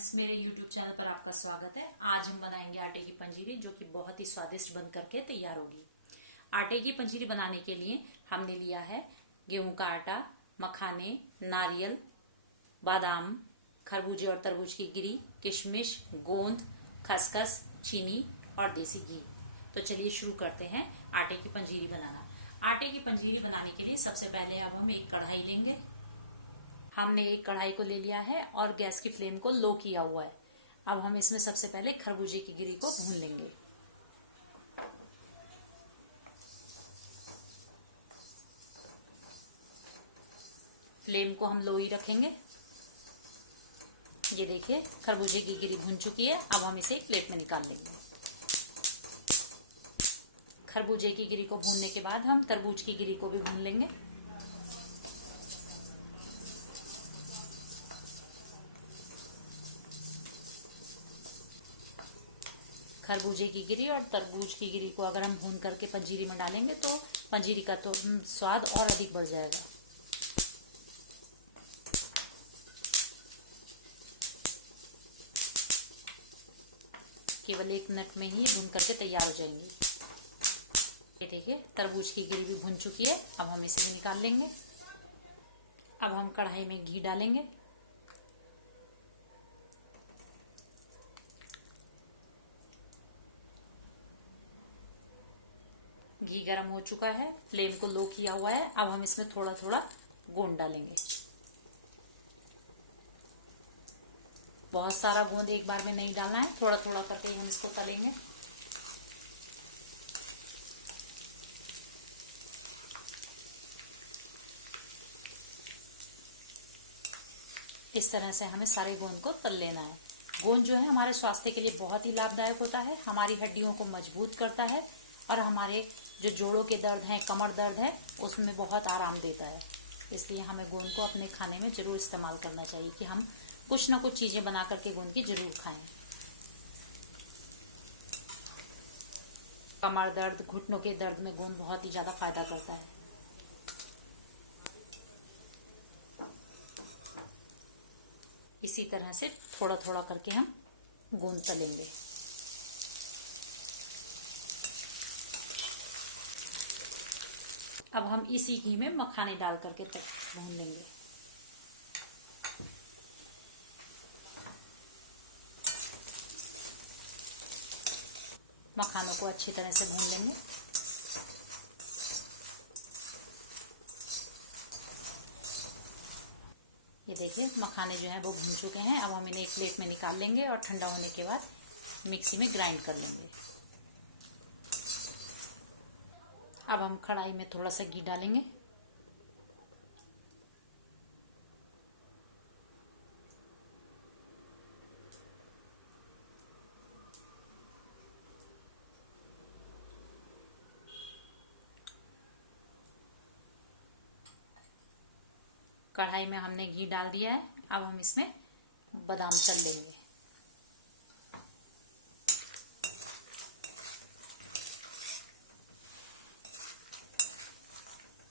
Friends, मेरे YouTube channel पर आपका स्वागत है। आज हम बनाएंगे आटे की पंजीरी, जो कि बहुत ही स्वादिष्ट बन करके तैयार होगी। आटे की पंजीरी बनाने के लिए हमने लिया है गेहूं का आटा, मखाने, नारियल, बादाम, खरबूजे और तरबूज की गिरी, किशमिश, गोंद, खसखस, चीनी और देसी घी। तो चलिए शुरू करते हैं आटे की पंजीरी बनाना। आटे की पंजीरी बनाने के लिए सबसे पहले अब हम एक कढ़ाई लेंगे। हमने एक कढ़ाई को ले लिया है और गैस की फ्लेम को लो किया हुआ है। अब हम इसमें सबसे पहले खरबूजे की गिरी को भून लेंगे। फ्लेम को हम लो ही रखेंगे। ये देखिए, खरबूजे की गिरी भून चुकी है। अब हम इसे एक प्लेट में निकाल लेंगे। खरबूजे की गिरी को भूनने के बाद हम तरबूज की गिरी को भी भून लेंगे। खरबूजे की गिरी और तरबूज की गिरी को अगर हम भून करके पंजीरी में डालेंगे तो पंजीरी का तो स्वाद और अधिक बढ़ जाएगा। केवल 1 मिनट में ही भून करके तैयार हो जाएंगी। ये देखिए, तरबूज की गिरी भी भून चुकी है। अब हम इसे भी निकाल लेंगे। अब हम कढ़ाई में घी डालेंगे। घी गर्म हो चुका है, फ्लेम को लो किया हुआ है। अब हम इसमें थोड़ा थोड़ा गोंद डालेंगे। बहुत सारा गोंद एक बार में नहीं डालना है, थोड़ा थोड़ा करके ही हम इसको तलेंगे। इस तरह से हमें सारे गोंद को तल लेना है। गोंद जो है हमारे स्वास्थ्य के लिए बहुत ही लाभदायक होता है। हमारी हड्डियों को मजबूत करता है और हमारे जो जोड़ों के दर्द हैं, कमर दर्द है, उसमें बहुत आराम देता है। इसलिए हमें गोंद को अपने खाने में जरूर इस्तेमाल करना चाहिए कि हम कुछ ना कुछ चीजें बना करके गोंद की जरूर खाएं। कमर दर्द, घुटनों के दर्द में गोंद बहुत ही ज्यादा फायदा करता है। इसी तरह से थोड़ा थोड़ा करके हम गोंद तलेंगे। अब हम इसी घी में मखाने डाल करके भून लेंगे। मखानों को अच्छी तरह से भून लेंगे। ये देखिए, मखाने जो हैं वो भून चुके हैं। अब हम इन्हें एक प्लेट में निकाल लेंगे और ठंडा होने के बाद मिक्सी में ग्राइंड कर लेंगे। अब हम कढ़ाई में थोड़ा सा घी डालेंगे। कढ़ाई में हमने घी डाल दिया है। अब हम इसमें बादाम तल लेंगे।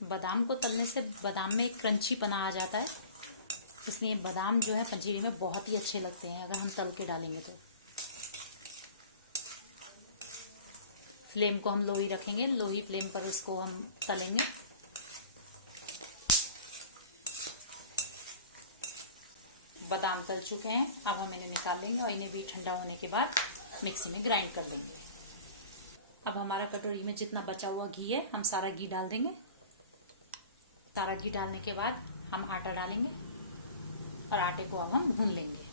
बादाम को तलने से बादाम में एक क्रंची पना आ जाता है, इसलिए बादाम जो है पंजीरी में बहुत ही अच्छे लगते हैं अगर हम तल के डालेंगे तो। फ्लेम को हम लो ही रखेंगे, लो ही फ्लेम पर उसको हम तलेंगे। बादाम तल चुके हैं। अब हम इन्हें निकाल लेंगे और इन्हें भी ठंडा होने के बाद मिक्सी में ग्राइंड कर देंगे। अब हमारा कटोरी में जितना बचा हुआ घी है, हम सारा घी डाल देंगे। सारा घी डालने के बाद हम आटा डालेंगे और आटे को अब हम भून लेंगे।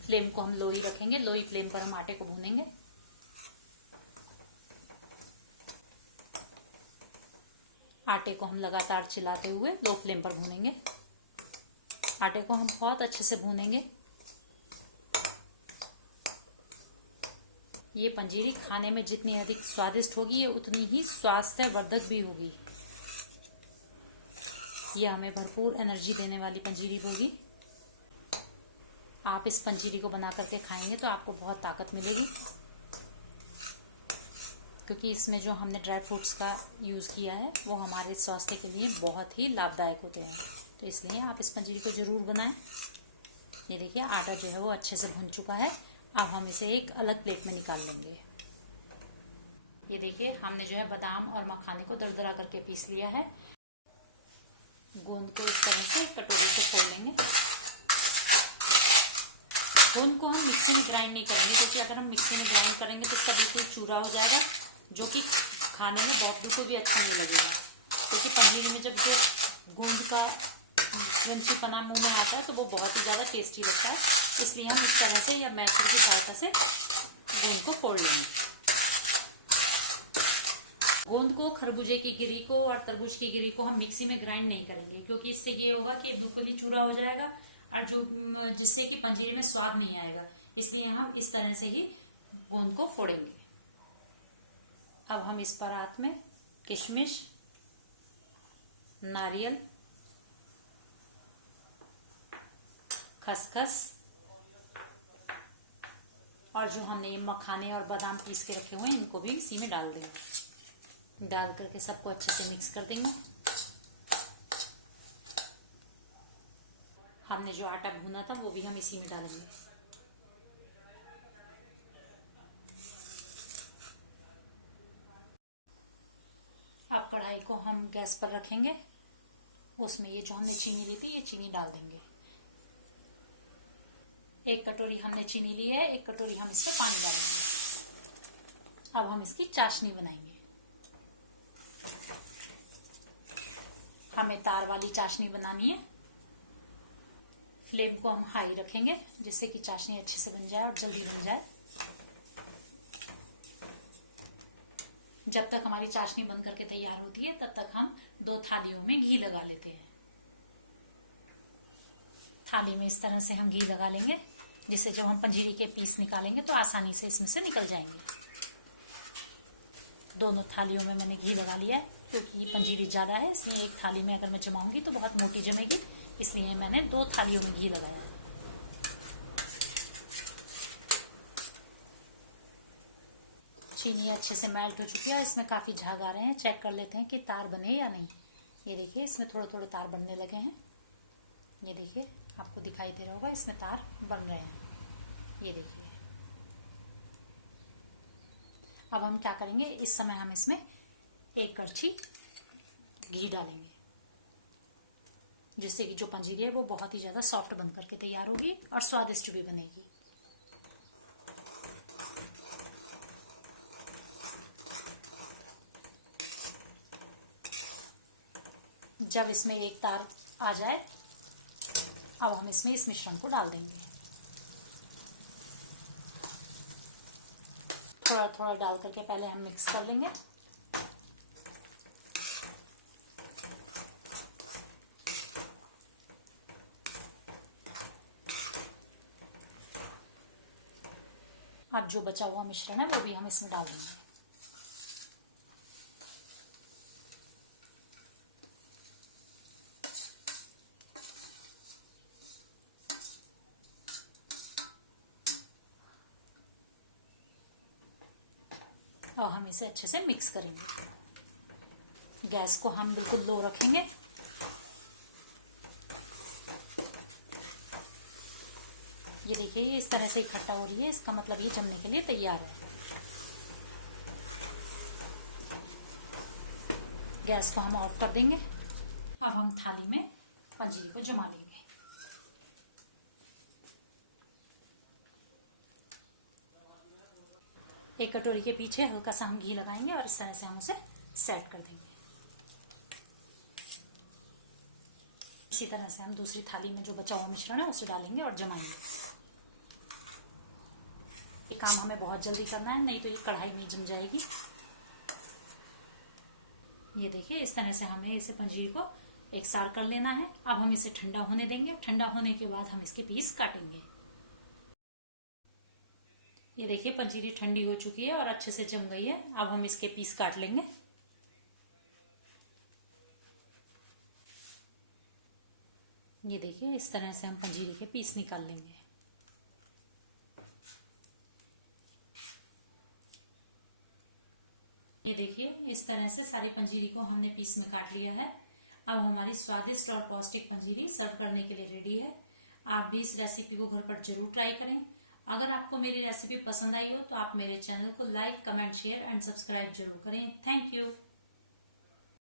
फ्लेम को हम लो ही रखेंगे, लो ही फ्लेम पर हम आटे को भूनेंगे। आटे को हम लगातार चलाते हुए लो फ्लेम पर भूनेंगे। आटे को हम बहुत अच्छे से भूनेंगे। ये पंजीरी खाने में जितनी अधिक स्वादिष्ट होगी, ये उतनी ही स्वास्थ्यवर्धक भी होगी। ये हमें भरपूर एनर्जी देने वाली पंजीरी होगी। आप इस पंजीरी को बना करके खाएंगे तो आपको बहुत ताकत मिलेगी। क्योंकि इसमें जो हमने ड्राई फ्रूट्स का यूज़ किया है वो हमारे स्वास्थ्य के लिए बहुत ही लाभदायक होते हैं। तो इसलिए आप इस पंजीरी को ज़रूर बनाएं। ये देखिए आटा जो है वो अच्छे से भुन चुका है। अब हम इसे एक अलग प्लेट में निकाल लेंगे। ये देखिए हमने जो है बादाम और मखाने को दरदरा करके पीस लिया है। गोंद को इस तरह से कटोरी से फोड़ लेंगे। गोंद को हम मिक्सी में ग्राइंड नहीं करेंगे, क्योंकि अगर हम मिक्सी में ग्राइंड करेंगे तो इसका बिल्कुल चूरा हो जाएगा, जो कि खाने में बहुत बिल्कुल भी अच्छा नहीं लगेगा। क्योंकि पंजीरी में जब जो गोंद का क्रंचीपना मुंह में आता है तो वो बहुत ही ज़्यादा टेस्टी लगता है। इसलिए हम इस तरह से या मैशर की सहायता से गोंद को फोड़ लेंगे। गोंद को, खरबूजे की गिरी को और तरबूज की गिरी को हम मिक्सी में ग्राइंड नहीं करेंगे, क्योंकि इससे ये होगा कि बिल्कुल ही चूरा हो जाएगा और जिससे कि पंजीरी में स्वाद नहीं आएगा। इसलिए हम इस तरह से ही गोंद को फोड़ेंगे। अब हम इस परात में किशमिश, नारियल, खसखस और जो हमने ये मखाने और बादाम पीस के रखे हुए हैं इनको भी इसी में डाल देंगे। डाल करके सबको अच्छे से मिक्स कर देंगे। हमने जो आटा भूना था वो भी हम इसी में डालेंगे। अब कढ़ाई को हम गैस पर रखेंगे। उसमें ये जो हमने चीनी ली थी ये चीनी डाल देंगे। 1 कटोरी हमने चीनी ली है, 1 कटोरी हम इसमें पानी डालेंगे। अब हम इसकी चाशनी बनाएंगे। हमें तार वाली चाशनी बनानी है। फ्लेम को हम हाई रखेंगे, जिससे कि चाशनी अच्छे से बन जाए और जल्दी बन जाए। जब तक हमारी चाशनी बन करके तैयार होती है तब तक हम 2 थालियों में घी लगा लेते हैं। थाली में इस तरह से हम घी लगा लेंगे, जिससे जब हम पंजीरी के पीस निकालेंगे तो आसानी से इसमें से निकल जाएंगे। दोनों थालियों में मैंने घी लगा लिया है, क्योंकि पंजीरी ज़्यादा है इसलिए एक थाली में अगर मैं जमाऊंगी तो बहुत मोटी जमेगी, इसलिए मैंने 2 थालियों में घी लगाया है। चीनी अच्छे से मेल्ट हो चुकी है और इसमें काफ़ी झाग आ रहे हैं। चेक कर लेते हैं कि तार बने या नहीं। ये देखिए इसमें थोड़े थोड़े तार बनने लगे हैं। ये देखिए आपको दिखाई दे रहा होगा, इसमें तार बन रहे हैं। ये देखिए अब हम क्या करेंगे, इस समय हम इसमें 1 कड़छी घी डालेंगे, जिससे कि जो पंजीरी है वो बहुत ही ज्यादा सॉफ्ट बन करके तैयार होगी और स्वादिष्ट भी बनेगी। जब इसमें 1 तार आ जाए अब हम इसमें इस मिश्रण को डाल देंगे। थोड़ा थोड़ा डाल करके पहले हम मिक्स कर लेंगे। अब जो बचा हुआ मिश्रण है वो भी हम इसमें डाल देंगे। और हम इसे अच्छे से मिक्स करेंगे। गैस को हम बिल्कुल लो रखेंगे। ये देखिए ये इस तरह से इकट्ठा हो रही है, इसका मतलब ये जमने के लिए तैयार है। गैस को हम ऑफ कर देंगे। अब हम थाली में पंजीरी को जमा लेंगे। एक कटोरी के पीछे हल्का सा हम घी लगाएंगे और इस तरह से हम उसे सेट कर देंगे। इसी तरह से हम दूसरी थाली में जो बचा हुआ मिश्रण है उसे डालेंगे और जमाएंगे। ये काम हमें बहुत जल्दी करना है, नहीं तो ये कढ़ाई में जम जाएगी। ये देखिए इस तरह से हमें इसे पंजीरी को एक सार कर लेना है। अब हम इसे ठंडा होने देंगे। ठंडा होने के बाद हम इसके पीस काटेंगे। ये देखिए पंजीरी ठंडी हो चुकी है और अच्छे से जम गई है। अब हम इसके पीस काट लेंगे। ये देखिए इस तरह से हम पंजीरी के पीस निकाल लेंगे। ये देखिए इस तरह से सारी पंजीरी को हमने पीस में काट लिया है। अब हमारी स्वादिष्ट और पौष्टिक पंजीरी सर्व करने के लिए रेडी है। आप भी इस रेसिपी को घर पर जरूर ट्राई करें। अगर आपको मेरी रेसिपी पसंद आई हो तो आप मेरे चैनल को like, comment, share and subscribe जरूर करें। Thank you.